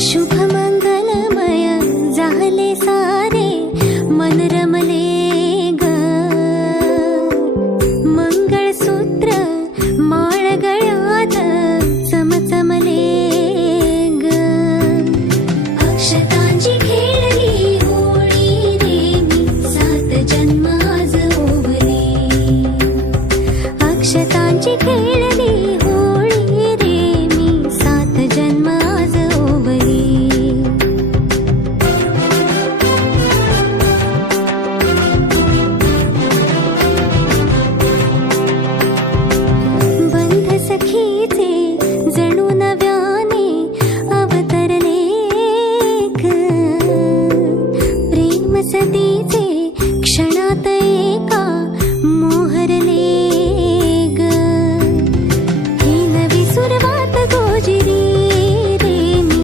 शुभ झाले सारे मन रमले ग। मंगळसूत्र माळ गळ्यात चमचमले ग। अक्षतांची खेळली सात जन्म आज अक्षतांची खेळ क्षणात